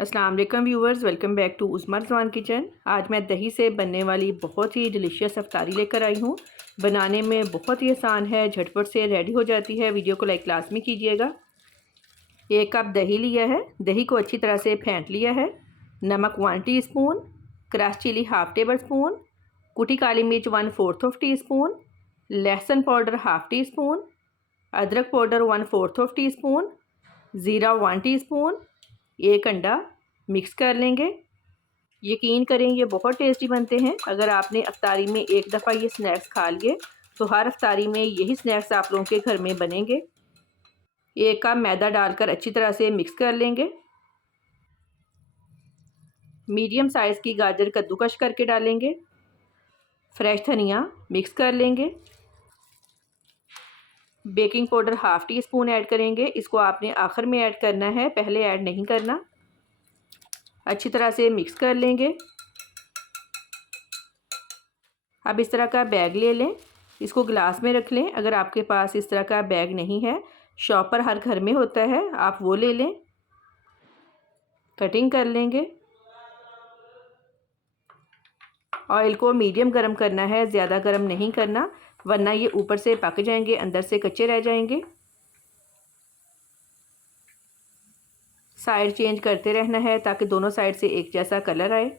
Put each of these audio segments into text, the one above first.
अस्सलाम वालेकुम viewers, welcome back to Usma Rizwan kitchen. आज मैं दही से बनने वाली बहुत ही डिलीशियस अफ्तारी लेकर आई हूँ। बनाने में बहुत ही आसान है, झटपट से रेडी हो जाती है। वीडियो को लाइक लाजमी कीजिएगा। 1 कप दही लिया है, दही को अच्छी तरह से फेंट लिया है। नमक 1 teaspoon, crush chilli half tablespoon, कुटी काली मिर्च 1/4 टी स्पून, लहसुन पाउडर हाफ़ टी स्पून, अदरक पाउडर 1/4 टी स्पून, ज़ीरा 1 टीस्पून, 1 अंडा मिक्स कर लेंगे। यकीन करें ये बहुत टेस्टी बनते हैं। अगर आपने अफ्तारी में एक दफ़ा ये स्नैक्स खा लिए तो हर अफ्तारी में यही स्नैक्स आप लोगों के घर में बनेंगे। 1 कप मैदा डालकर अच्छी तरह से मिक्स कर लेंगे। मीडियम साइज़ की गाजर कद्दूकश करके डालेंगे। फ्रेश धनिया मिक्स कर लेंगे। Baking powder half tea spoon add करेंगे। इसको आपने आखिर में ऐड करना है, पहले ऐड नहीं करना। अच्छी तरह से मिक्स कर लेंगे। अब इस तरह का बैग ले लें, इसको गिलास में रख लें। अगर आपके पास इस तरह का बैग नहीं है, शॉप पर हर घर में होता है, आप वो ले लें। कटिंग कर लेंगे। ऑयल को मीडियम गरम करना है, ज़्यादा गरम नहीं करना, वरना ये ऊपर से पक जाएंगे, अंदर से कच्चे रह जाएंगे। साइड चेंज करते रहना है ताकि दोनों साइड से एक जैसा कलर आए।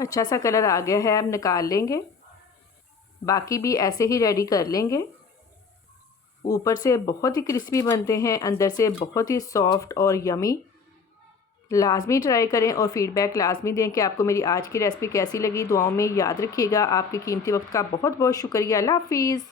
अच्छा सा कलर आ गया है, अब निकाल लेंगे। बाकी भी ऐसे ही रेडी कर लेंगे। ऊपर से बहुत ही क्रिस्पी बनते हैं, अंदर से बहुत ही सॉफ्ट और यमी। लाजमी ट्राई करें और फीडबैक लाजमी दें कि आपको मेरी आज की रेसिपी कैसी लगी। दुआओं में याद रखिएगा। आपके कीमती वक्त का बहुत बहुत शुक्रिया। अल्लाह हाफिज़।